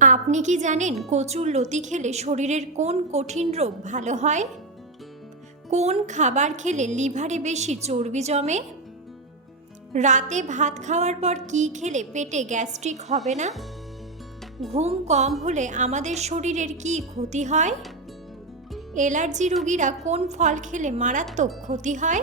আপনি কি জানেন কচুর লতি খেলে শরীরের কোন কঠিন রোগ ভালো হয়? কোন খাবার খেলে লিভারে বেশি চর্বি জমে? রাতে ভাত খাওয়ার পর কি খেলে পেটে গ্যাস্ট্রিক হবে না? ঘুম কম হলে আমাদের শরীরের কি ক্ষতি হয়? অ্যালার্জি রোগীরা কোন ফল খেলে মারাত্মক ক্ষতি হয়?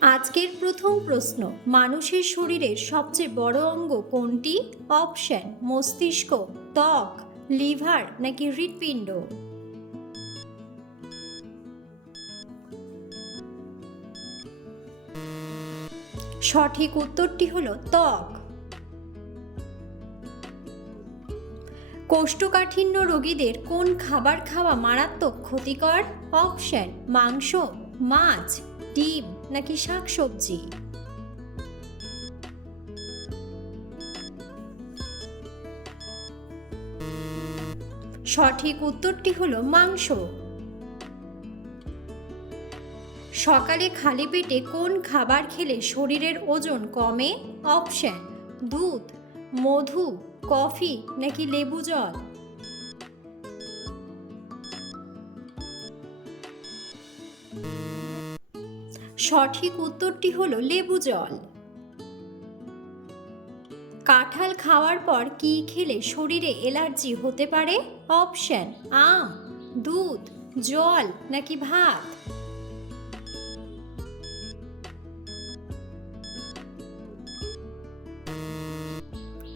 আজকের প্রথম প্রশ্ন, মানুষের শরীরের সবচেয়ে বড় অঙ্গ কোনটি? অপশন, মস্তিষ্ক, ত্বক, লিভার নাকি হৃৎপিণ্ড? সঠিক উত্তরটি হলো ত্বক। কোষ্ঠকাঠিন্য রোগীদের কোন খাবার খাওয়া মারাত্মক ক্ষতিকর? অপশন, মাংস, মাছ, ডিম। নাকি শাকসবজি? সঠিক উত্তরটি হলো মাংস। সকালে খালি পেটে কোন খাবার খেলে শরীরের ওজন কমে? অপশন, দুধ, মধু, কফি নাকি লেবু জল? সঠিক উত্তরটি হলো লেবু জল। কাঁঠাল খাওয়ার পর কি খেলে শরীরে অ্যালার্জি হতে পারে? অপশন আম দুধ, জল নাকি ভাত?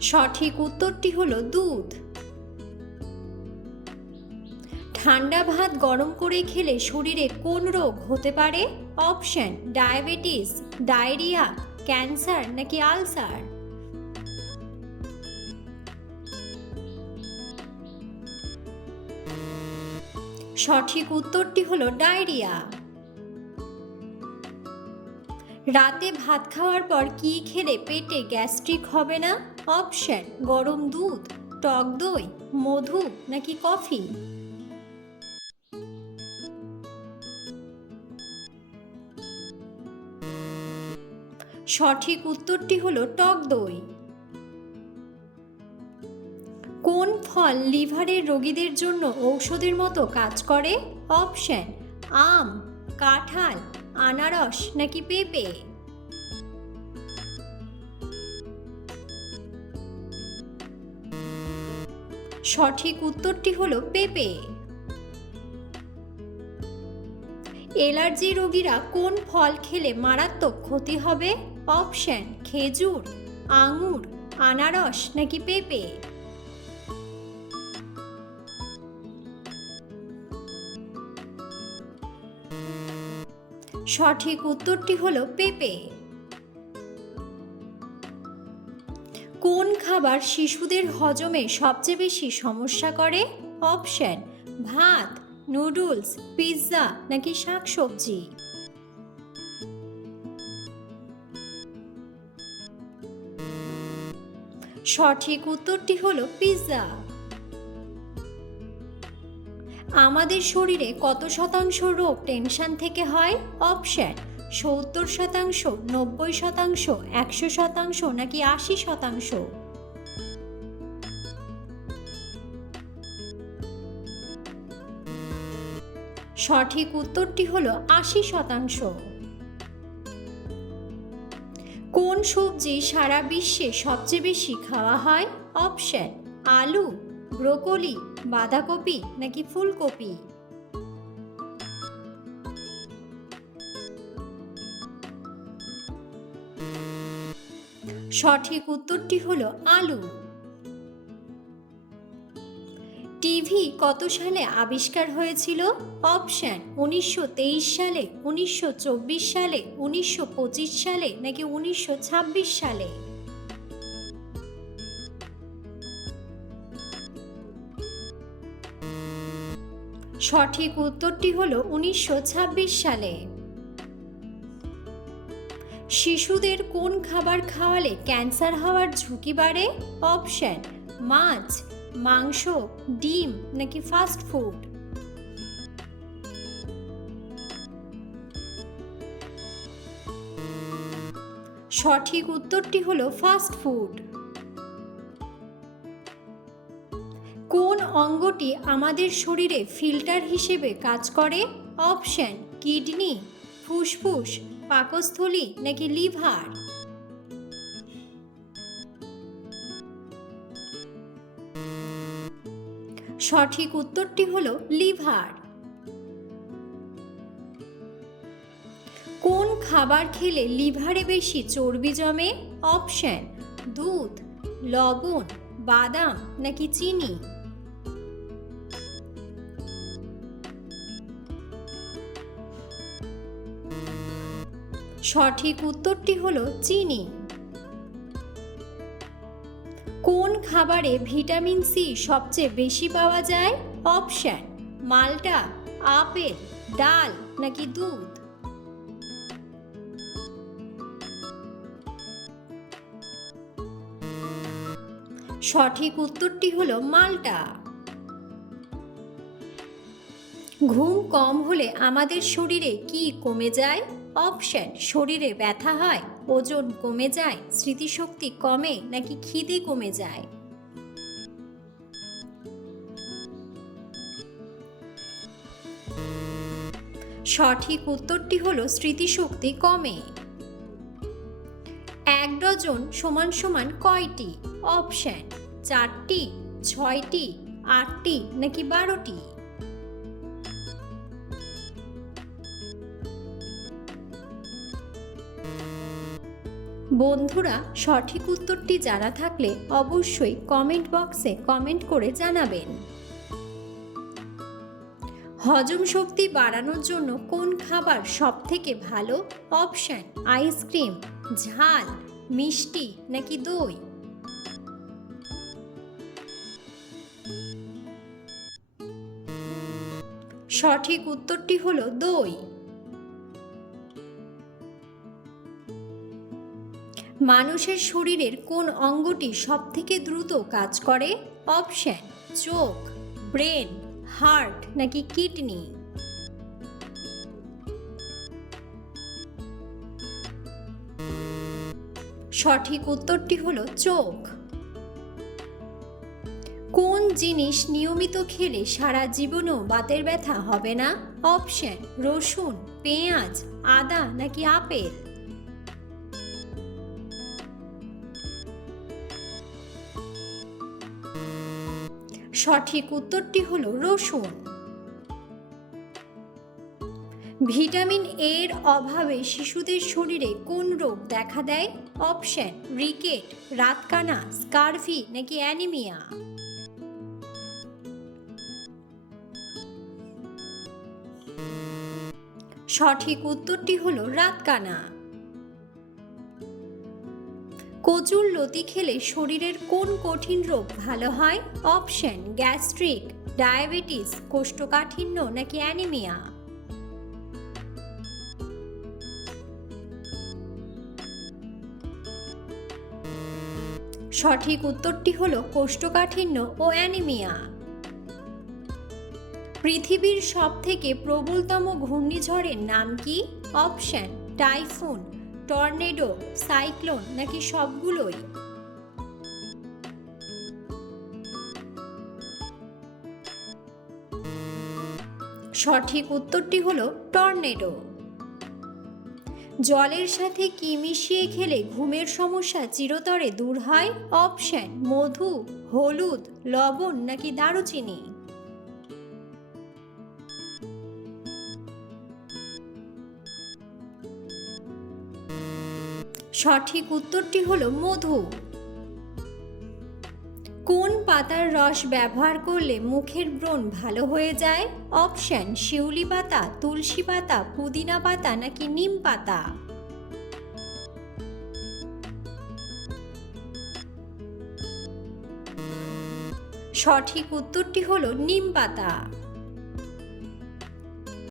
সঠিক উত্তরটি হলো দুধ। ঠান্ডা ভাত গরম করে খেলে শরীরে কোন রোগ হতে পারে? অপশন ডায়াবেটিস ডায়রিয়া ক্যান্সার নাকি আলসার সঠিক উত্তরটি হলো ডায়রিয়া রাতে ভাত খাওয়ার পর কি খেলে পেটে গ্যাস্ট্রিক হবে না? অপশন গরম দুধ, টক দই, মধু, নাকি কফি? সঠিক উত্তরটি হলো টক দই। কোন ফল লিভারের রোগীদের জন্য ঔষধের মতো কাজ করে? অপশন, আম, কাঁঠাল, আনারস নাকি পেঁপে? সঠিক উত্তরটি হলো পেঁপে। অ্যালার্জি রোগীরা কোন ফল খেলে মারাত্মক ক্ষতি হবে? অপশন, খেজুর, আঙুর, আনারস নাকি পেঁপে? সঠিক উত্তরটি হলো পেঁপে। কোন খাবার শিশুদের হজমে সবচেয়ে বেশি সমস্যা করে? অপশন, ভাত নুডলস, পিৎজা নাকি শাকসবজি? সঠিক উত্তরটি হলো পিৎজা। আমাদের শরীরে কত শতাংশ রোগ টেনশন থেকে হয়? অপশন, সত্তর শতাংশ, নব্বই শতাংশ, একশো শতাংশ নাকি আশি শতাংশ? সঠিক উত্তরটি হল আশি শতাংশ। কোন সবজি সারা বিশ্বে সবচেয়ে বেশি খাওয়া হয়? অপশন, আলু, ব্রোকলি, বাঁধাকপি নাকি ফুলকপি? সঠিক উত্তরটি হলো আলু। টিভি কত সালে আবিষ্কার হয়েছিল? অপশান, উনিশশো সালে উনিশশো সালে উনিশশো সালে, নাকি উনিশশো সালে? সঠিক উত্তরটি হল উনিশশো সালে। শিশুদের কোন খাবার খাওয়ালে ক্যান্সার হওয়ার ঝুঁকি বাড়ে? অপশান, মাছ। মাংস, ডিম নাকি ফাস্ট ফুড সঠিক উত্তরটি হলো ফাস্ট ফুড কোন অঙ্গটি আমাদের শরীরে ফিল্টার হিসেবে কাজ করে? অপশন কিডনি ফুসফুস, পাকস্থলী নাকি লিভার সঠিক উত্তরটি হলো লিভার। কোন খাবার খেলে লিভারে বেশি চর্বি জমে? অপশন, দুধ, লবণ, বাদাম নাকি চিনি? সঠিক উত্তরটি হলো চিনি। কোন খাবারে ভিটামিন সি সবচেয়ে বেশি পাওয়া যায়? অপশন, মালটা, আপেল, ডাল নাকি দুধ? সঠিক উত্তরটি হলো মালটা। ঘুম কম হলে আমাদের শরীরে কি কমে যায়? অপশন, শরীরে ব্যথা হয়, ওজন কমে যায়, স্মৃতিশক্তি কমে নাকি খিদে কমে যায়? সঠিক উত্তরটি হলো স্মৃতিশক্তি কমে। এক ডজন সমান সমান কয়টি? অপশন, চারটি, ছয়টি, আটটি নাকি বারোটি? বন্ধুরা, সঠিক উত্তরটি জানা থাকলে অবশ্যই কমেন্ট বক্সে কমেন্ট করে জানাবেন। হজম শক্তি বাড়ানোর জন্য কোন খাবার সব থেকে ভালো অপশান আইসক্রিম ঝাল, মিষ্টি নাকি দই? সঠিক উত্তরটি হলো দই। মানুষের শরীরের কোন অঙ্গটি সবথেকে দ্রুত কাজ করে? অপশন, চোখ, ব্রেন, হার্ট নাকি কিডনি? সঠিক উত্তরটি হলো চোখ। কোন জিনিস নিয়মিত খেলে সারা জীবনও বাতের ব্যথা হবে না? অপশন, রসুন, পেঁয়াজ, আদা নাকি আপেল? সঠিক উত্তরটি হল রসুন। ভিটামিন এর অভাবে শিশুদের শরীরে কোন রোগ দেখা দেয়? অপশন, রিকেট, রাতকানা স্কারভি নাকি অ্যানিমিয়া? সঠিক উত্তরটি হল রাতকানা। কচুর লতি খেলে শরীরের কোন কঠিন রোগ ভালো হয়? অপশন, গ্যাস্ট্রিক, ডায়াবেটিস, কোষ্ঠকাঠিন্য নাকি অ্যানিমিয়া? সঠিক উত্তরটি হলো কোষ্ঠকাঠিন্য ও অ্যানিমিয়া। পৃথিবীর সব থেকে প্রবলতম ঘূর্ণিঝড়ের নাম কি? অপশন, টাইফুন টর্নেডো, সাইক্লোন নাকি সবগুলোই? সঠিক উত্তরটি হলো টর্নেডো। জলের সাথে কি মিশিয়ে খেলে ঘুমের সমস্যা চিরতরে দূর হয়? অপশন, মধু, হলুদ, লবণ নাকি দারুচিনি? সঠিক উত্তরটি হলো মধু। কোন পাতার রস ব্যবহার করলে মুখের ব্রণ ভালো হয়ে যায়? অপশন, শিউলি পাতা, তুলসী পাতা, পুদিনা পাতা নাকি নিম পাতা? সঠিক উত্তরটি হলো নিম পাতা।